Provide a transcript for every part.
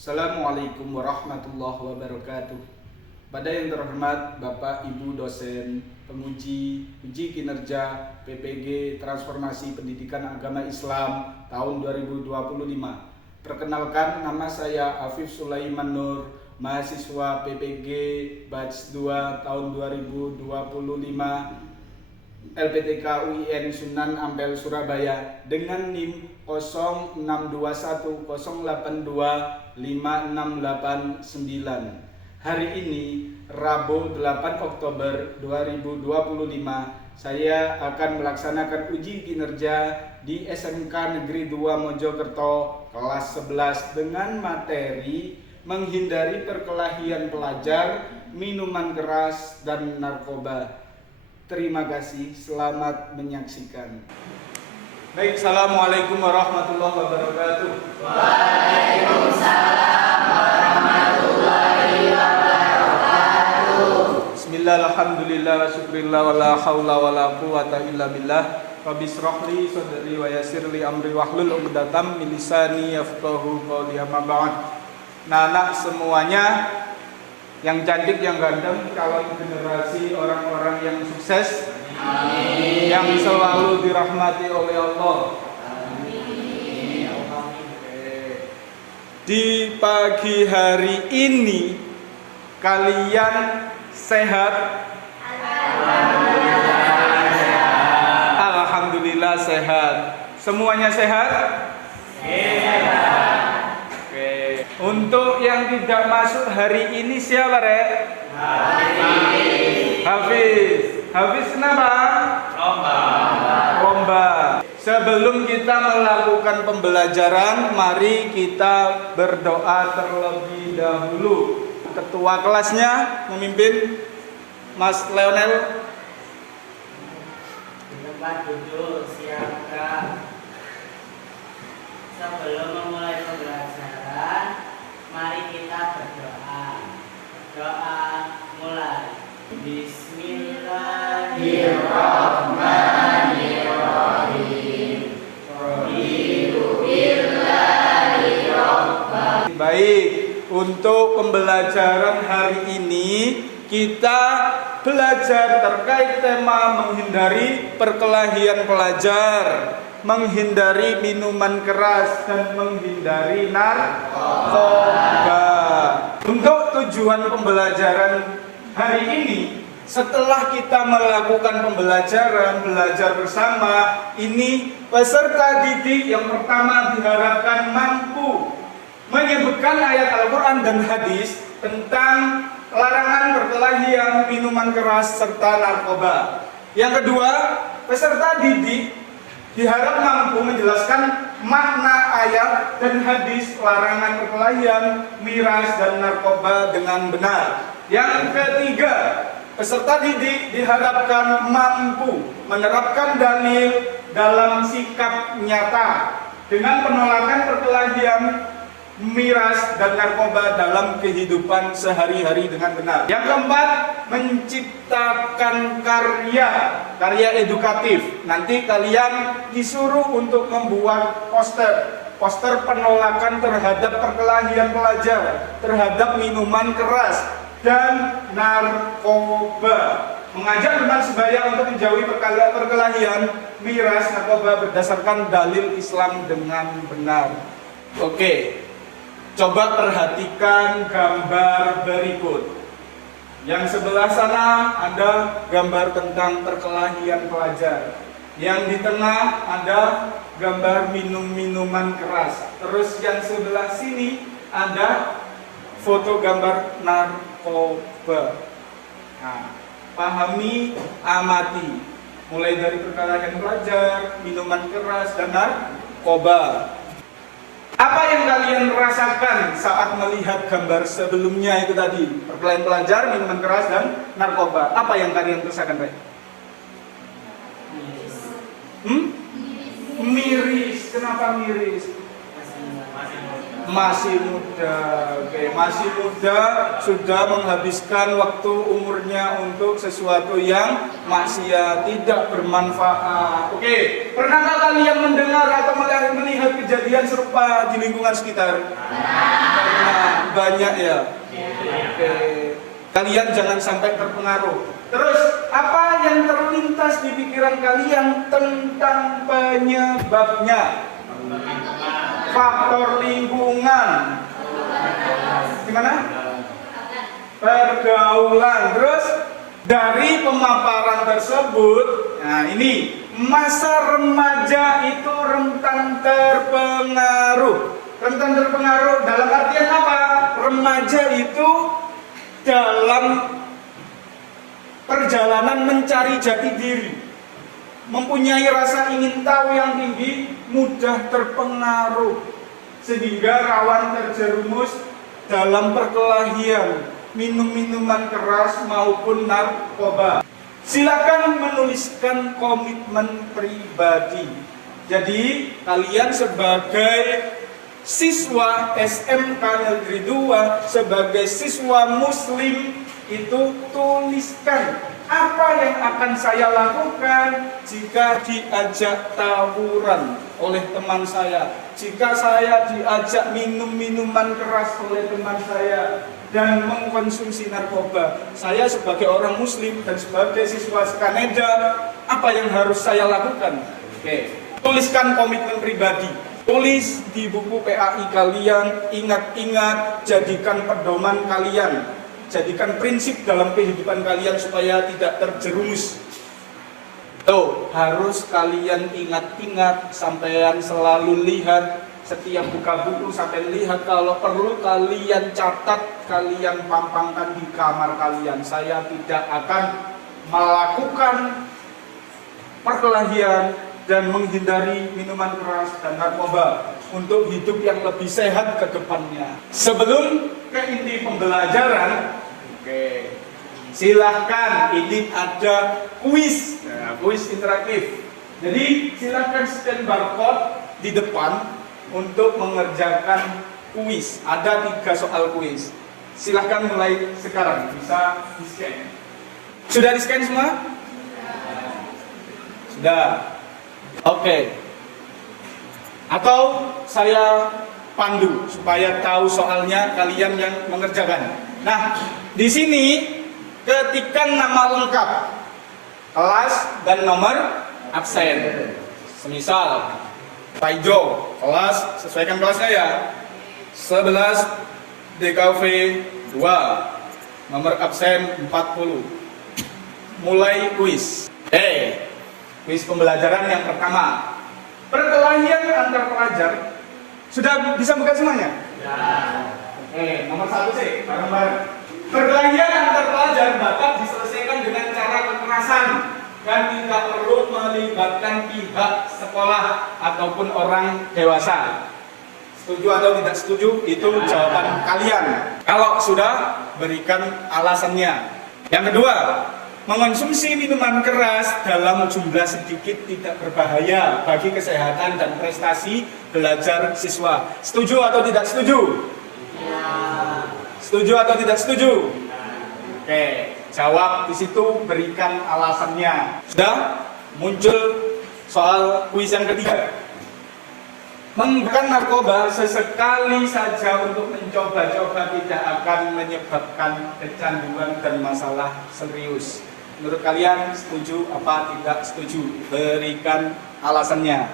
Assalamualaikum warahmatullahi wabarakatuh. Pada yang terhormat Bapak Ibu dosen, penguji, uji kinerja PPG Transformasi Pendidikan Agama Islam tahun 2025. Perkenalkan, nama saya Afif Sulaiman Nur, mahasiswa PPG Batch 2 tahun 2025 LPTK UIN Sunan Ampel Surabaya dengan NIM 062108256889. Hari ini Rabu 8 Oktober 2025 saya akan melaksanakan uji kinerja di SMK Negeri 2 Mojokerto kelas 11 dengan materi menghindari perkelahian pelajar, minuman keras dan narkoba. Terima kasih, selamat menyaksikan. Baik, assalamualaikum warahmatullahi wabarakatuh. Waalaikumsalam warahmatullahi wabarakatuh. Bismillah, alhamdulillah, wa syukrillah, wa la hawla wa la quwata illa billah. Rabbi shrahli sadri wa yassirli amri wahlul 'uqdatam min lisani yafqahu qawli. Amma ba'd. Anak semuanya, yang cantik, yang ganteng, calon generasi orang-orang yang sukses, amin, yang selalu dirahmati oleh Allah, amin. Di pagi hari ini kalian sehat? Alhamdulillah sehat. Semuanya sehat? Sehat. Untuk yang tidak masuk hari ini siapa, Rek? Hafiz. Hafiz kenapa? Lomba. Sebelum kita melakukan pembelajaran, mari kita berdoa terlebih dahulu. Ketua kelasnya memimpin, Mas Leonel. Tempat duduk, siap Kak. Sebelum memulai pembelajaran, mari kita berdoa. Doa mulai. Bismillahirrahmanirrahim. Baik, untuk pembelajaran hari ini kita belajar terkait tema menghindari perkelahian pelajar, menghindari minuman keras, dan menghindari narkoba. Untuk tujuan pembelajaran hari ini, setelah kita melakukan pembelajaran, belajar bersama, ini peserta didik yang pertama diharapkan mampu menyebutkan ayat Al-Quran dan hadis tentang larangan perkelahian, minuman keras, serta narkoba. Yang kedua, peserta didik diharap mampu menjelaskan makna ayat dan hadis larangan perkelahian, miras, dan narkoba dengan benar. Yang ketiga, peserta didik diharapkan mampu menerapkan dalil dalam sikap nyata dengan penolakan perkelahian, miras, dan narkoba dalam kehidupan sehari-hari dengan benar. Yang keempat, menciptakan karya edukatif. Nanti kalian disuruh untuk membuat poster penolakan terhadap perkelahian pelajar, terhadap minuman keras dan narkoba. Mengajak teman sebaya untuk menjauhi perkelahian, miras, narkoba berdasarkan dalil Islam dengan benar. Oke. Coba perhatikan gambar berikut. Yang sebelah sana ada gambar tentang perkelahian pelajar. Yang di tengah ada gambar minuman keras. Terus yang sebelah sini ada foto gambar narkoba. Nah, pahami, amati. Mulai dari perkelahian pelajar, minuman keras, dan narkoba. Apa yang kalian rasakan saat melihat gambar sebelumnya itu tadi? Perkelahian pelajar, minuman keras, dan narkoba. Apa yang kalian rasakan, Pak? Miris. Kenapa miris? Masih muda. Oke, masih muda, sudah menghabiskan waktu umurnya untuk sesuatu yang maksiat, tidak bermanfaat. Oke, pernahkah kalian mendengar atau melihat kejadian serupa di lingkungan sekitar? banyak ya. Oke. Kalian jangan sampai terpengaruh. Terus, apa yang terlintas di pikiran kalian tentang penyebabnya? Faktor lingkungan. Gimana? Pergaulan. Terus, dari pemaparan tersebut, nah ini, masa remaja itu rentan terpengaruh. Rentan terpengaruh dalam artian apa? Remaja itu dalam perjalanan mencari jati diri, mempunyai rasa ingin tahu yang tinggi, mudah terpengaruh, sehingga rawan terjerumus dalam perkelahian, minum minuman keras maupun narkoba. Silakan menuliskan komitmen pribadi. Jadi kalian sebagai siswa SMK Negeri 2, sebagai siswa muslim itu tuliskan apa yang akan saya lakukan jika diajak tawuran oleh teman saya, jika saya diajak minum minuman keras oleh teman saya dan mengkonsumsi narkoba. Saya sebagai orang muslim dan sebagai siswa Skaneda, apa yang harus saya lakukan? Oke, tuliskan komitmen pribadi. Tulis di buku PAI kalian, ingat-ingat, jadikan pedoman kalian. Jadikan prinsip dalam kehidupan kalian supaya tidak terjerumus. Tuh, harus kalian ingat-ingat, sampean selalu lihat, setiap buka buku sampai lihat, kalau perlu kalian catat, kalian pampangkan di kamar kalian. Saya tidak akan melakukan perkelahian dan menghindari minuman keras dan narkoba untuk hidup yang lebih sehat ke depannya. Sebelum ke inti pembelajaran, oke, silahkan, ini ada kuis, kuis interaktif. Jadi silahkan scan barcode di depan untuk mengerjakan kuis. Ada 3 soal kuis. Silahkan mulai sekarang, bisa di scan. Sudah di scan semua? Sudah. Oke. Atau saya pandu supaya tahu soalnya kalian yang mengerjakan. Nah, di sini ketikkan nama lengkap, kelas dan nomor absen. Semisal Pak Ijo, kelas, sesuaikan kelasnya ya. 11 DKV 2, nomor absen 40. Mulai kuis. Kuis pembelajaran yang pertama. Perkelahian antar pelajar. Sudah bisa buka semuanya? Ya. Nomor 1 sih, bareng-bareng. Perkelahian antar pelajar dapat diselesaikan dengan cara kekerasan dan tidak perlu melibatkan pihak sekolah ataupun orang dewasa. Setuju atau tidak setuju? Itu jawaban kalian. Kalau sudah, berikan alasannya. Yang kedua, mengonsumsi minuman keras dalam jumlah sedikit tidak berbahaya bagi kesehatan dan prestasi belajar siswa. Setuju atau tidak setuju? Ya. Setuju atau tidak setuju? Oke, jawab di situ, berikan alasannya. Sudah muncul soal kuis yang ketiga. Menggunakan narkoba sesekali saja untuk mencoba-coba tidak akan menyebabkan kecanduan dan masalah serius. Menurut kalian setuju apa tidak setuju? Berikan alasannya.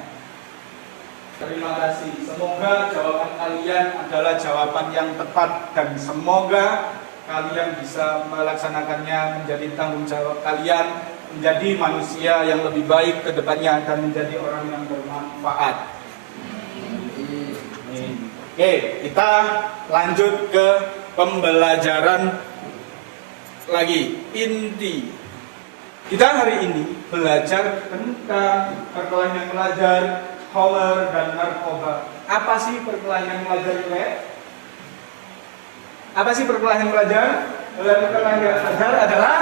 Terima kasih. Semoga jawaban kalian adalah jawaban yang tepat dan semoga kalian bisa melaksanakannya menjadi tanggung jawab kalian, menjadi manusia yang lebih baik ke depannya dan menjadi orang yang bermanfaat. Oke, kita lanjut ke pembelajaran lagi. Inti kita hari ini belajar tentang perkelahian pelajar, Homer dan narkoba. Apa sih perkelahian pelajar itu? Apa sih perkelahian pelajar? Perkelahian pelajar adalah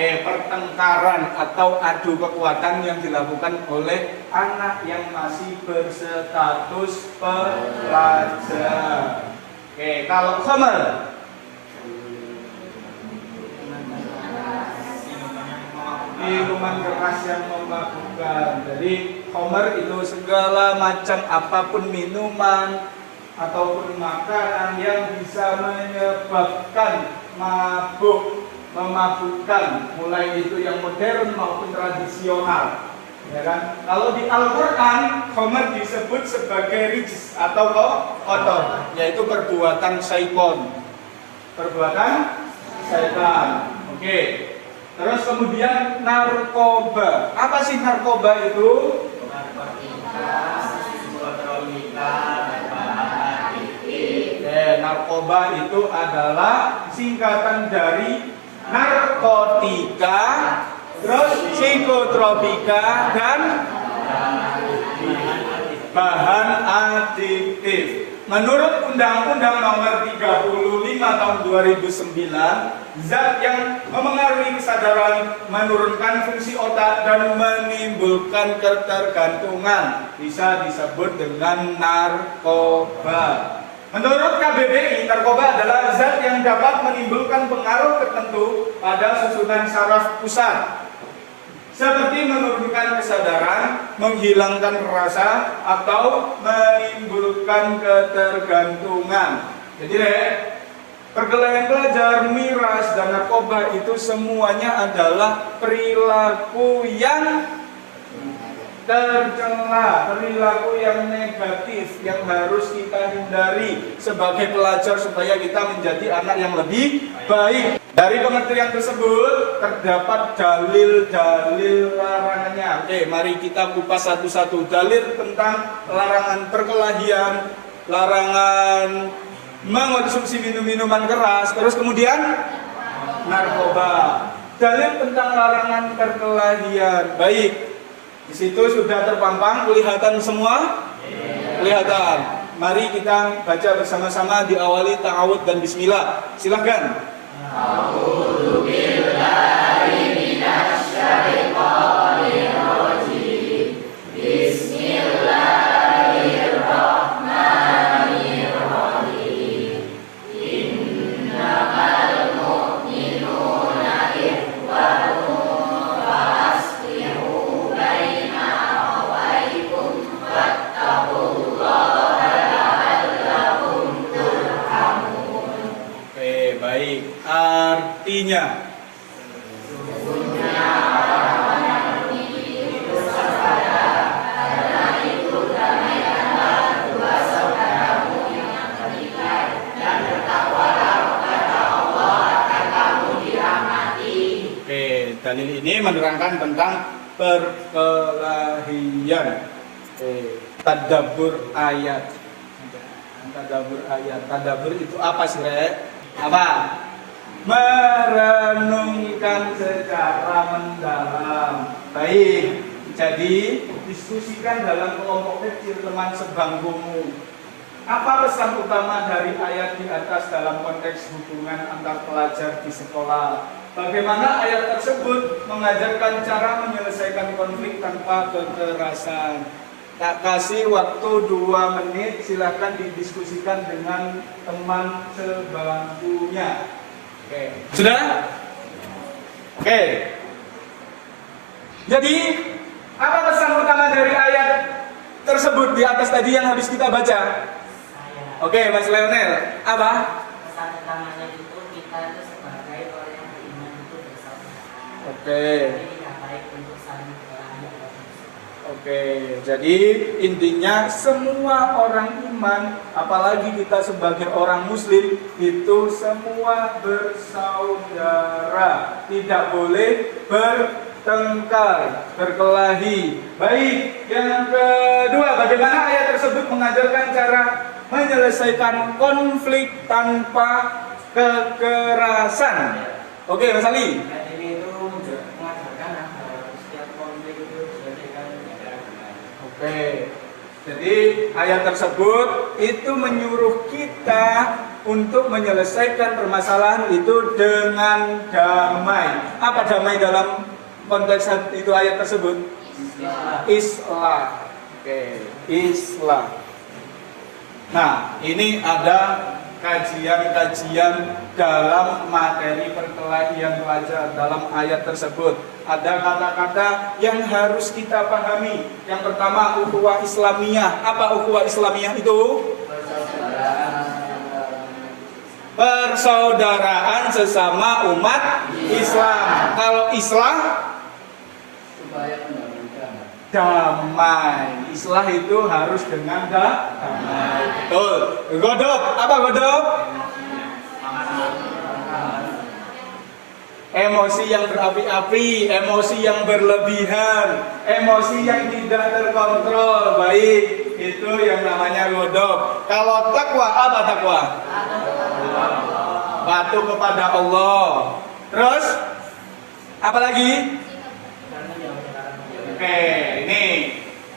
pertengkaran atau adu kekuatan yang dilakukan oleh anak yang masih berstatus pelajar. Oke, kalau Homer minuman keras yang memabukkan. Jadi khamr itu segala macam apapun minuman ataupun makanan yang bisa menyebabkan mabuk, memabukkan, mulai itu yang modern maupun tradisional. Ya kan? Kalau di Al-Qur'an khamr disebut sebagai rijs atau kotor, yaitu perbuatan syaitan. Perbuatan syaitan. Oke. Terus kemudian narkoba. Apa sih narkoba itu? Narkoba itu adalah singkatan dari narkotika, terus psikotropika, dan bahan adiktif. Menurut Undang-Undang Nomor 35 Tahun 2009, zat yang memengaruhi kesadaran, menurunkan fungsi otak, dan menimbulkan ketergantungan bisa disebut dengan narkoba. Menurut KBBI, narkoba adalah zat yang dapat menimbulkan pengaruh tertentu pada susunan saraf pusat, seperti menurunkan kesadaran, menghilangkan rasa, atau menimbulkan ketergantungan. Jadi perkelahian pelajar, miras, dan narkoba itu semuanya adalah perilaku yang tercela, perilaku yang negatif yang harus kita hindari sebagai pelajar supaya kita menjadi anak yang lebih baik. Dari pengertian tersebut terdapat dalil-dalil larangannya. Oke, mari kita kupas satu-satu. Dalil tentang larangan perkelahian, larangan mengonsumsi minuman keras, terus kemudian narkoba. Dalil tentang larangan perkelahian. Baik. Di situ sudah terpampang, kelihatan semua? Kelihatan. Mari kita baca bersama-sama, diawali ta'awud dan bismillah. Silahkan. A'udzu billahi minasyaitonir rajim. Bismillahirrahmanirrahim. Innamal mu'minuna ikhwatun fa'aslihu baina akhawaykum wattaqullaha la'allakum turhamun. Oke, baik. Artinya dalil ini menerangkan tentang perkelahian. Tadabbur ayat. Tadabbur ayat. Tadabbur itu apa sih, Rek? Apa? Merenungkan secara mendalam. Baik. Jadi, diskusikan dalam kelompok kecil teman sebangkumu. Apa pesan utama dari ayat di atas dalam konteks hubungan antar pelajar di sekolah? Bagaimana ayat tersebut mengajarkan cara menyelesaikan konflik tanpa kekerasan? Tak kasih waktu 2 menit, silahkan didiskusikan dengan teman sebangkunya. Oke. Sudah? Oke. Jadi, apa pesan utama dari ayat tersebut di atas tadi yang habis kita baca? Oke, Mas Leonel, apa? Pesan utamanya itu kita itu sebagai orang yang beriman itu bersaudara. Oke. Jadi tidak baik untuk saling berkelahi. Oke, jadi intinya semua orang iman, apalagi kita sebagai orang muslim, itu semua bersaudara. Tidak boleh bertengkar, berkelahi. Baik, yang kedua, bagaimana ayat tersebut mengajarkan cara menyelesaikan konflik tanpa kekerasan? Oke, Mas Ali. Ayat ini itu mengajarkan setiap konflik itu diselesaikan dengan damai. Oke, jadi ayat tersebut itu menyuruh kita untuk menyelesaikan permasalahan itu dengan damai. Apa damai dalam konteks itu ayat tersebut? Islah. Oke, islah. Nah, ini ada kajian-kajian dalam materi perkelahian pelajar dalam ayat tersebut. Ada kata-kata yang harus kita pahami. Yang pertama, ukhuwah Islamiyah. Apa ukhuwah Islamiyah itu? Persaudaraan sesama umat Islam. Kalau Islam supaya mendamaikan. Damai. Islah itu harus dengan damai. Betul. Godop. Apa godop? Emosi yang berapi-api, emosi yang berlebihan, emosi yang tidak terkontrol. Baik, itu yang namanya godop. Kalau takwa, apa takwa? Patuh kepada Allah. Terus apa lagi? Oke, ini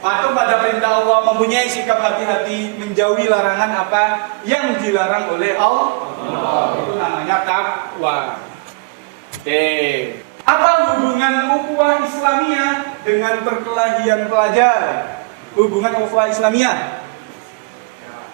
patuh pada perintah Allah, mempunyai sikap hati-hati, menjauhi larangan apa yang dilarang oleh Allah. Itu namanya takwa. Oke. Apa hubungan ukhuwah Islamiyah dengan perkelahian pelajar? Hubungan ukhuwah Islamiyah.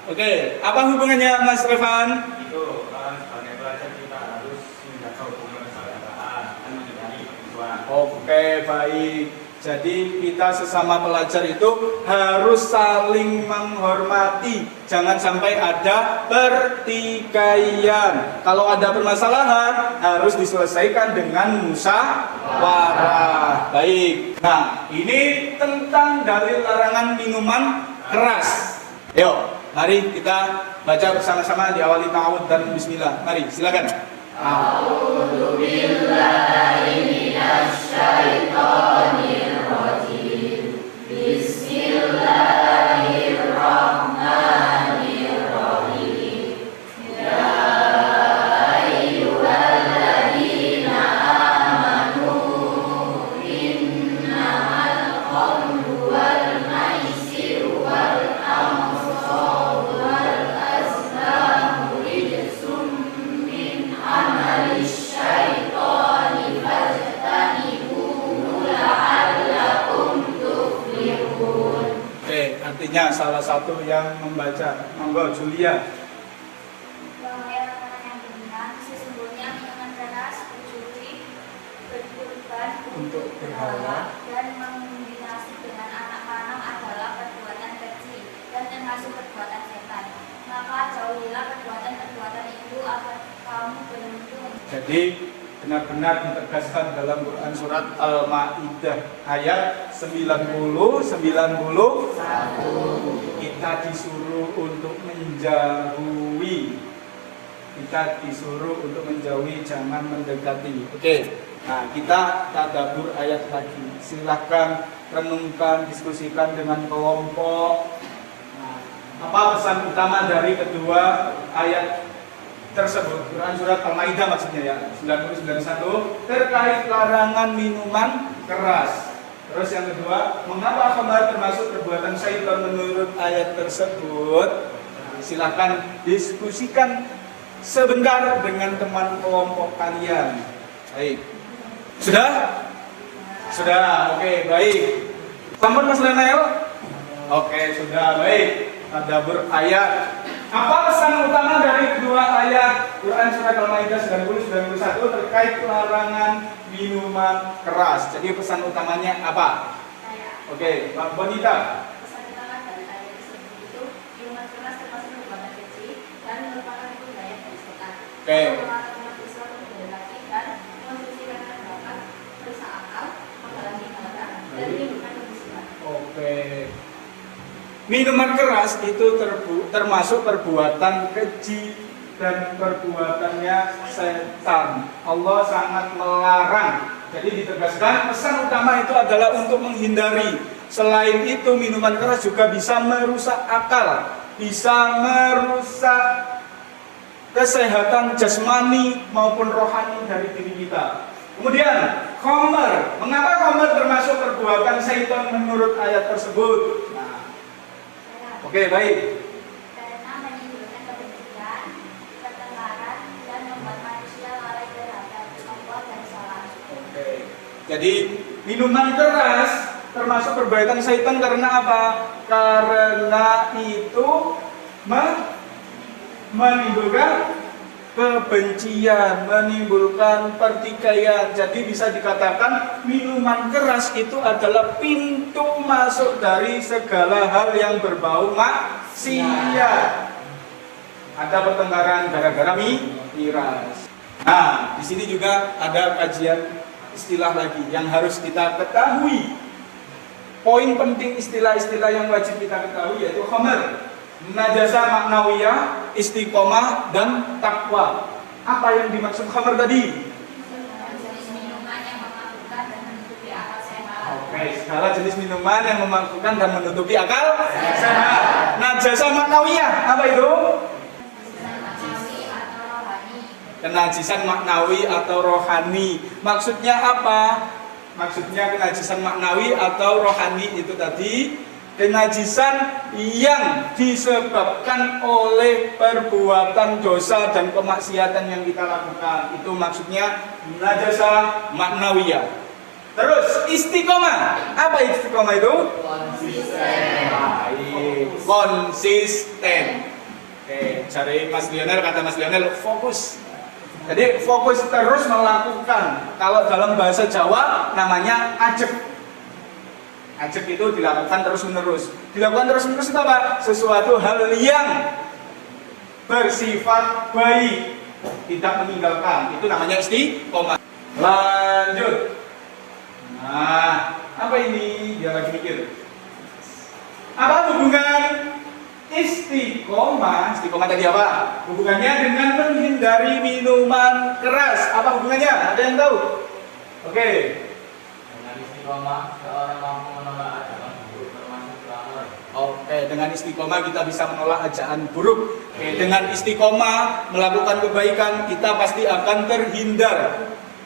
Oke, apa hubungannya Mas Revan? Itu sebagai pelajar kita harus menjaga hubungan persaudaraan dan menghindari permusuhan. Oke, baik. Jadi kita sesama pelajar itu harus saling menghormati. Jangan sampai ada pertikaian. Kalau ada permasalahan harus diselesaikan dengan musyawarah. Baik. Nah, ini tentang dalil larangan minuman keras. Yuk, mari kita baca bersama-sama, diawali ta'awudz dan bismillah. Mari, silakan. A'udzu billahi minasy syaithanir rajim. Bismillahirrahmanirrahim. Ya ayyuhalladzina amanu innamal khamru wal maisiru wal ansabu wal azlamu rijsum min amali syaitani fajtanibuhu la'allakum tuflihun. Oke, artinya salah satu yang membaca. Monggo Julia. Wahai orang-orang yang beriman, sesungguhnya minuman keras, berjudi, berkurban Untuk berhala, dan mengombinasi dengan anak panah adalah perbuatan keji dan termasuk perbuatan setan. Maka jauhilah perbuatan-perbuatan itu agar kamu beruntung. Jadi benar-benar ditegaskan dalam Quran surat Al-Maidah ayat 90-91 kita disuruh untuk menjauhi, jangan mendekati. Oke. Nah, kita tadabbur ayat lagi. Silahkan renungkan, diskusikan dengan kelompok. Nah, apa pesan utama dari kedua ayat tersebut? Quran surat Al-Maidah maksudnya ya, 90-91 terkait larangan minuman keras. Terus yang kedua, mengapa khamar termasuk perbuatan syaitan menurut ayat tersebut? Silahkan diskusikan sebentar dengan teman kelompok kalian. Baik. Sudah? Sudah. Oke, baik. Sampun Mas Lenel? Oke, sudah. Baik. Tadabbur ayat. Apa pesan utama dari kedua ayat Quran surat Al-Maidah 90-91 terkait larangan minuman keras? Jadi pesan utamanya apa? Oke, Mbak Bonita. Pesan utama dari ayat tersebut itu minuman keras termasuk perbuatan keji dan merupakan budaya dari setan. Oke. Merupakan umat Islam mendekati dan mengkonsumsikan bakat, merusak akal, menghalangi ibadah dan menimbulkan kemusyrikan. Oke. Minuman keras itu termasuk perbuatan keji dan perbuatannya setan. Allah sangat melarang. Jadi ditegaskan pesan utama itu adalah untuk menghindari. Selain itu minuman keras juga bisa merusak akal, bisa merusak kesehatan jasmani maupun rohani dari diri kita. Kemudian khamar. Mengapa khamar termasuk perbuatan setan menurut ayat tersebut? Oke, baik. Karena menimbulkan kebencian, pertengkaran, dan membuat manusia lalai terhadap Allah dan salah. Oke. Jadi minuman keras termasuk perbuatan syaitan karena apa? Karena itu menimbulkan kebencian, menimbulkan pertikaian. Jadi bisa dikatakan minuman keras itu adalah pintu masuk dari segala hal yang berbau maksiat. Ada pertengkaran gara-gara miras. Nah, di sini juga ada kajian istilah lagi yang harus kita ketahui. Poin penting istilah-istilah yang wajib kita ketahui yaitu khamr, najasa maknawiyah, istiqomah, dan takwa. Apa yang dimaksud khamr tadi? Jenis minuman yang memabukkan dan menutupi akal sehat. Oke, segala jenis minuman yang memabukkan dan menutupi akal sehat. Najasa maknawiyah, apa itu? Maknawi atau rohani. Kenajisan maknawi atau rohani. Maksudnya apa? Maksudnya kenajisan maknawi atau rohani itu tadi kenajisan yang disebabkan oleh perbuatan dosa dan kemaksiatan yang kita lakukan. Itu maksudnya najasa maknawiyah. Terus istiqomah. Apa istiqomah itu? Konsisten. Oke, cari Mas Lionel, kata Mas Lionel, fokus. Jadi fokus terus melakukan. Kalau dalam bahasa Jawa namanya ajek. Ajek itu dilakukan terus-menerus. Dilakukan terus-menerus itu apa? Sesuatu hal yang bersifat baik, tidak meninggalkan. Itu namanya istiqomah. Lanjut. Nah, apa ini? Dia lagi mikir. Apa hubungan istiqomah? Istiqomah tadi apa? Hubungannya dengan menghindari minuman keras. Apa hubungannya? Ada yang tahu? Oke. Dengan istiqomah, seorang mampu menolak ajakan buruk termasuk klamor. Oke, dengan istiqomah kita bisa menolak ajakan buruk. Oke, dengan istiqomah melakukan kebaikan, kita pasti akan terhindar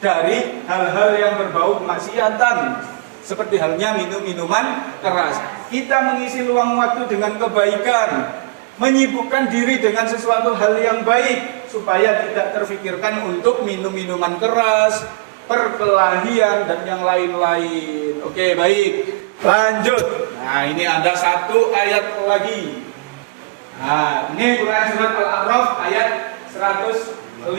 dari hal-hal yang berbau kemaksiatan. Seperti halnya minum-minuman keras. Kita mengisi luang waktu dengan kebaikan, menyibukkan diri dengan sesuatu hal yang baik, supaya tidak terfikirkan untuk minum-minuman keras, perkelahian, dan yang lain-lain. Oke, baik. Lanjut. Nah, ini ada satu ayat lagi. Nah, ini Quran surat Al-A'raf ayat 157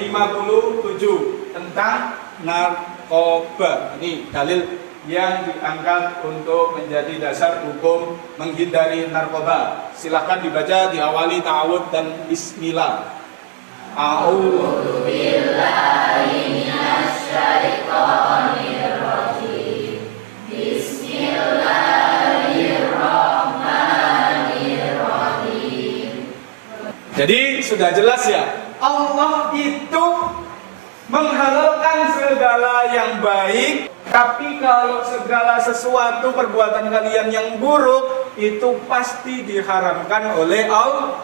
tentang narkoba. Ini dalil yang diangkat untuk menjadi dasar hukum menghindari narkoba. Silahkan dibaca, diawali ta'awud dan bismillah. A'udzu billahi minasy syaithanir rajim. Bismillahirrahmanirrahim. Jadi sudah jelas ya, Allah itu menghalalkan segala yang baik. Tapi kalau segala sesuatu perbuatan kalian yang buruk itu pasti diharamkan oleh Allah.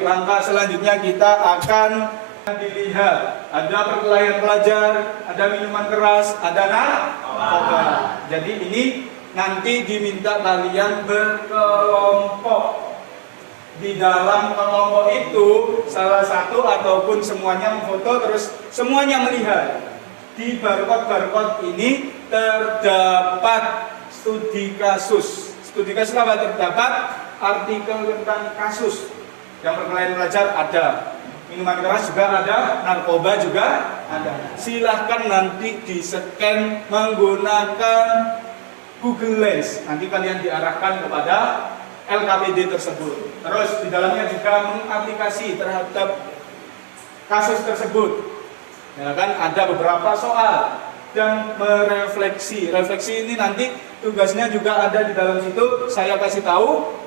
Langkah selanjutnya kita akan dilihat ada perkelahian pelajar, ada minuman keras, ada narkoba. Jadi ini nanti diminta kalian berkelompok. Di dalam kelompok itu salah satu ataupun semuanya memfoto terus semuanya melihat. Di barcode ini terdapat studi kasus. Studi kasus apa? Terdapat artikel tentang kasus. Yang perkelahian pelajar ada, minuman keras juga ada, narkoba juga ada. Silahkan nanti di-scan menggunakan Google Lens. Nanti kalian diarahkan kepada LKPD tersebut. Terus di dalamnya juga mengaplikasi terhadap kasus tersebut. Ya kan, ada beberapa soal dan merefleksi. Refleksi ini nanti tugasnya juga ada di dalam situ. Saya kasih tahu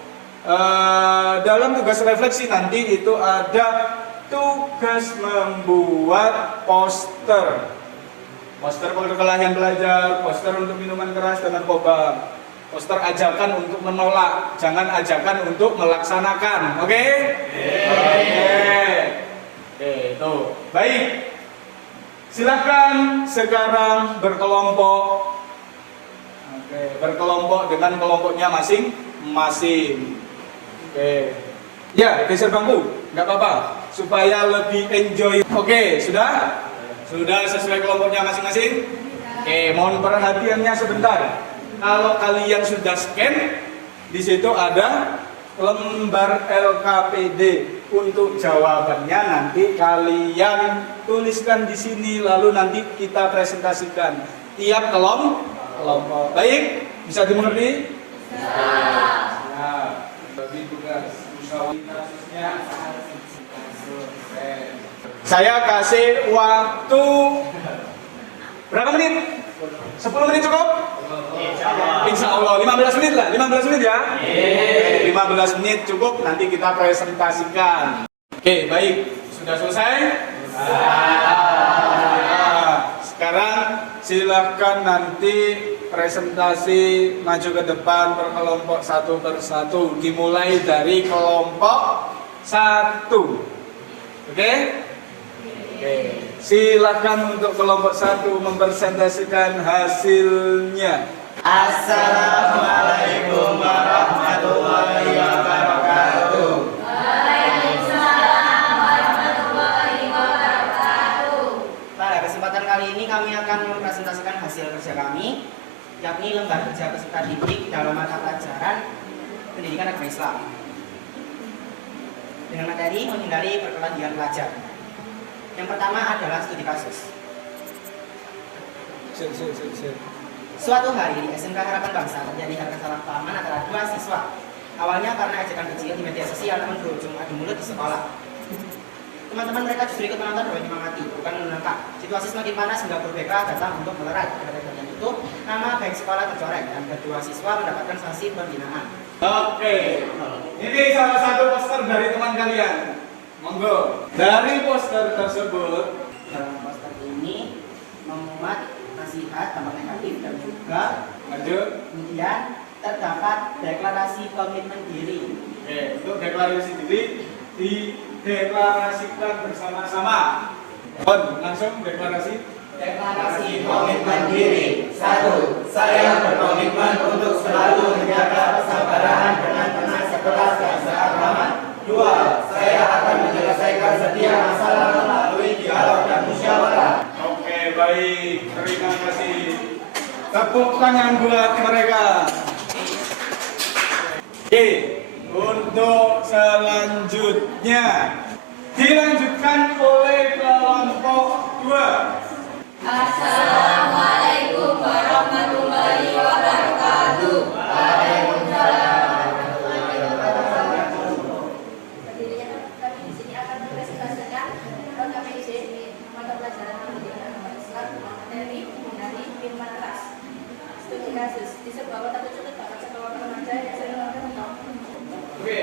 dalam tugas refleksi nanti itu ada tugas membuat poster. Poster perkelahian pelajar, poster untuk minuman keras dan narkoba. Poster ajakan untuk menolak, jangan ajakan untuk melaksanakan. Oke? Oke, itu. Baik. Silahkan sekarang berkelompok. Oke, berkelompok dengan kelompoknya masing-masing. Oke. Ya, geser bangku, nggak apa-apa, supaya lebih enjoy. Oke, sudah? Sudah sesuai kelompoknya masing-masing? Oke, mohon perhatiannya sebentar. Kalau kalian sudah scan, di situ ada lembar LKPD. Untuk jawabannya nanti kalian tuliskan di sini, lalu nanti kita presentasikan tiap kelompok. Baik, bisa dimengerti? Nah, bagi tugas kasusnya saya kasih waktu berapa menit? 10 menit cukup? Insya Allah 15 menit lah, 15 menit ya? 15 menit cukup, nanti kita presentasikan. Oke, baik, sudah selesai? Sekarang silahkan nanti presentasi maju ke depan per kelompok satu persatu, dimulai dari kelompok 1. Oke? Oke. Silakan untuk kelompok 1 mempresentasikan hasilnya. Assalamualaikum warahmatullahi wabarakatuh. Waalaikumsalam warahmatullahi wabarakatuh. Pada kesempatan kali ini kami akan mempresentasikan hasil kerja kami, yakni lembar kerja peserta didik dalam mata pelajaran pendidikan agama Islam dengan materi menghindari perkelahian pelajar. Yang pertama adalah studi kasus. Suatu hari di SMK Harapan Bangsa terjadi kesalahpahaman antara 2 siswa. Awalnya karena ejekan kecil di media sosial namun berujung adu mulut di sekolah. Teman-teman mereka justru ikut menonton dan menyemangati, bukan menangkap. Situasi semakin panas hingga guru BK datang untuk melerai. Pada kejadian itu, nama baik sekolah tercoreng dan kedua siswa mendapatkan sanksi pembinaan. Oke, ini salah satu poster dari teman kalian. Monggo. Dari poster tersebut, Dalam poster ini memuat nasihat dampak negatif dan juga lanjut. kemudian terdapat deklarasi komitmen diri. Oke, untuk deklarasi diri dideklarasikan bersama-sama. Langsung deklarasi. Deklarasi komitmen diri. 1. Saya berkomitmen untuk selalu menjaga kesabaran dengan tenang sekelas dan seagama. 2. Saya akan menyelesaikan setiap masalah melalui dialog dan musyawarah. Oke, baik. Terima kasih. Tepuk tangan buat mereka. Oke, untuk selanjutnya dilanjutkan oleh kelompok 2. Assalamualaikum warahmatullahi wabarakatuh. Kami di sini akan mempresentasikan KPID di mata pelajaran pendidikan agama Islam dari firman keras. Studi kasus di sebuah kota kecil terdapat sekelompok remaja yang sering melakukan. Oke,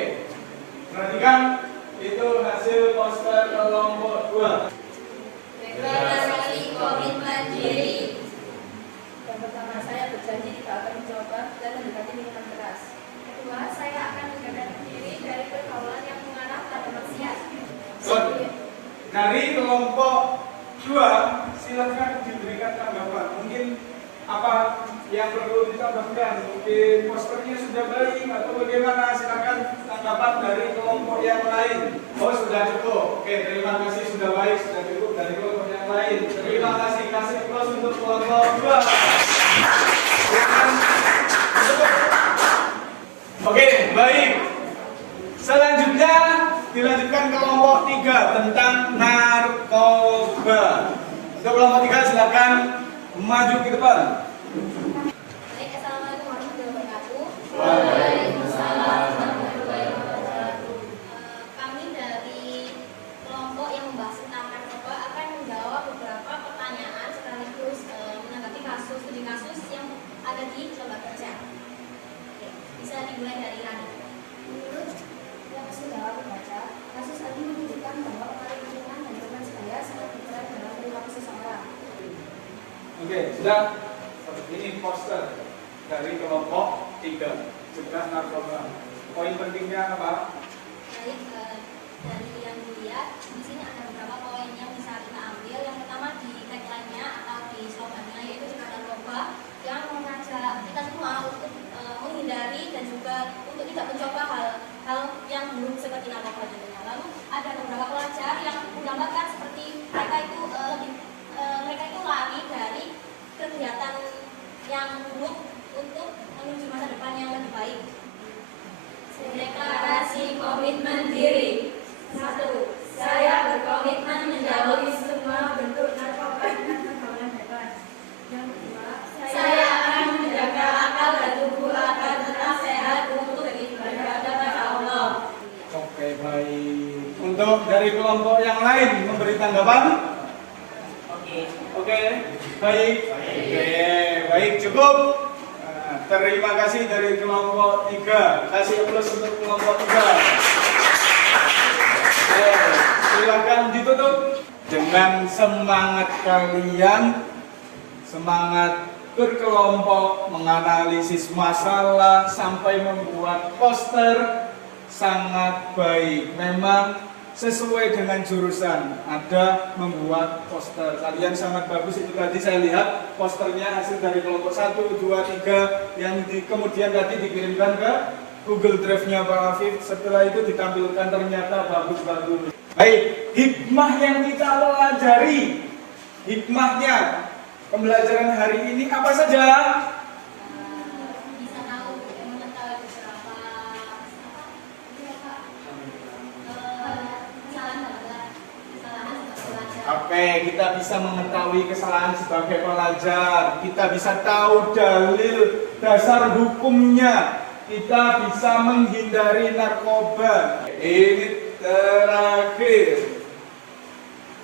perhatikan itu hasil poster kelompok 2. Deklarasi komitmen diri. Yang pertama, saya berjanji tidak akan mencoba dan mendekati minuman keras. Kedua, saya akan mendekatkan diri dari pergaulan yang mengarah pada maksiat. Dari kelompok 2, silakan diberikan tanggapan. Mungkin apa yang perlu ditambahkan? Mungkin posternya sudah baik atau bagaimana? Silakan tanggapan dari kelompok yang lain. Oh, sudah cukup. Oke, terima kasih, sudah baik, sudah cukup dari kelompok yang lain. Terima kasih, kasih plus untuk kelompok 2. Oke, baik. Selanjutnya dilanjutkan kelompok 3 tentang narkoba. Untuk kelompok 3 silakan maju ke depan. Baik, assalamualaikum warahmatullahi wabarakatuh. Waalaikumsalam warahmatullahi wabarakatuh. Kami dari kelompok yang membahas tentang narkoba akan menjawab beberapa pertanyaan sekaligus menanggapi studi kasus yang ada di lembar kerja. Oke, bisa dimulai dari Rani. Menurut yang sudah aku baca, kasus tadi menunjukkan bahwa pengaruh lingkungan dan teman saya sangat berperan dalam perilaku seseorang. Oke, sudah. Ini poster dari kelompok 3 cegah narkoba. Poin pentingnya apa? Baik, dari yang dilihat di sini ada beberapa poin yang bisa kita ambil. Yang pertama di tagline-nya atau di slogannya yaitu cegah narkoba yang mengajak kita semua untuk menghindari dan juga untuk tidak mencoba hal yang buruk seperti narkoba tentunya. Lalu ada beberapa pelajar yang menggambarkan seperti mereka itu lari dari kegiatan yang buruk untuk menuju masa depan yang lebih baik. Deklarasi tanggapan? Oke. Oke, baik. Oke, baik, cukup. Terima kasih dari kelompok 3. Kasih aplaus untuk kelompok 3. Silakan ditutup dengan semangat kalian, semangat berkelompok, menganalisis masalah sampai membuat poster sangat baik. Memang sesuai dengan jurusan, ada membuat poster. Kalian sangat bagus, itu tadi saya lihat posternya hasil dari kelompok 1, 2, 3 yang kemudian tadi dikirimkan ke Google Drive-nya Pak Afif. Setelah itu ditampilkan, ternyata bagus-bagus. Baik, hikmah yang kita pelajari, hikmahnya pembelajaran hari ini apa saja? Bisa tahu mengetahui beberapa kesalahan sebagai pelajar. Oke, kita bisa mengetahui kesalahan sebagai pelajar. Kita bisa tahu dalil dasar hukumnya. Kita bisa menghindari narkoba. Ini terakhir.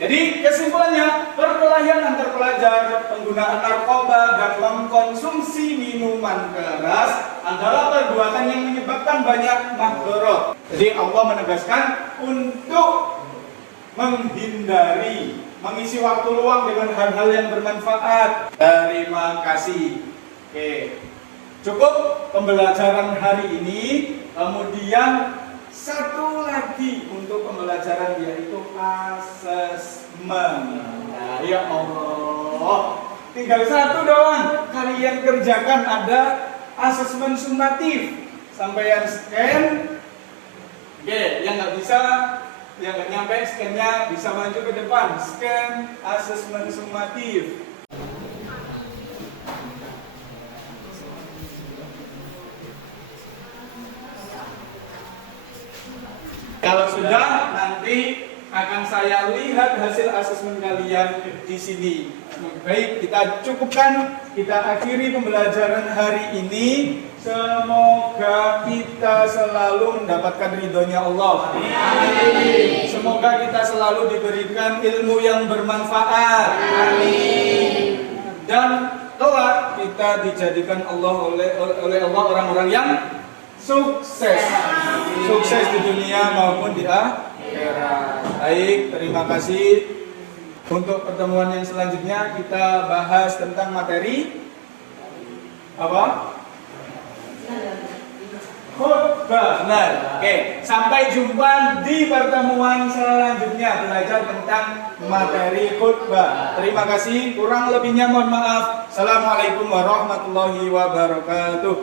Jadi kesimpulannya, perkelahian antar pelajar, penggunaan narkoba dan mengkonsumsi minuman keras adalah perbuatan yang menyebabkan banyak madharat. Jadi Allah menegaskan untuk menghindari, mengisi waktu luang dengan hal-hal yang bermanfaat. Terima kasih. Oke, cukup pembelajaran hari ini. Kemudian satu lagi untuk pembelajaran, yaitu asesmen. Nah, ya Allah, tinggal satu doang. Kalian kerjakan, ada asesmen sumatif. Sampai yang scan. Oke, yang nggak bisa, yang nggak nyampe scan-nya bisa maju ke depan. Scan asesmen sumatif. Kalau sudah, nanti akan saya lihat hasil asesmen kalian di sini. Baik, kita cukupkan, kita akhiri pembelajaran hari ini. Semoga kita selalu mendapatkan ridhonya Allah. Amin. Semoga kita selalu diberikan ilmu yang bermanfaat. Amin. Dan kelak kita dijadikan Allah oleh Allah orang-orang yang sukses. Sukses di dunia maupun di akhirat. Baik, terima kasih. Untuk pertemuan yang selanjutnya kita bahas tentang materi apa? Khutbah. Benar. Oke, sampai jumpa di pertemuan selanjutnya belajar tentang materi khutbah. Terima kasih. Kurang lebihnya mohon maaf. Assalamualaikum warahmatullahi wabarakatuh.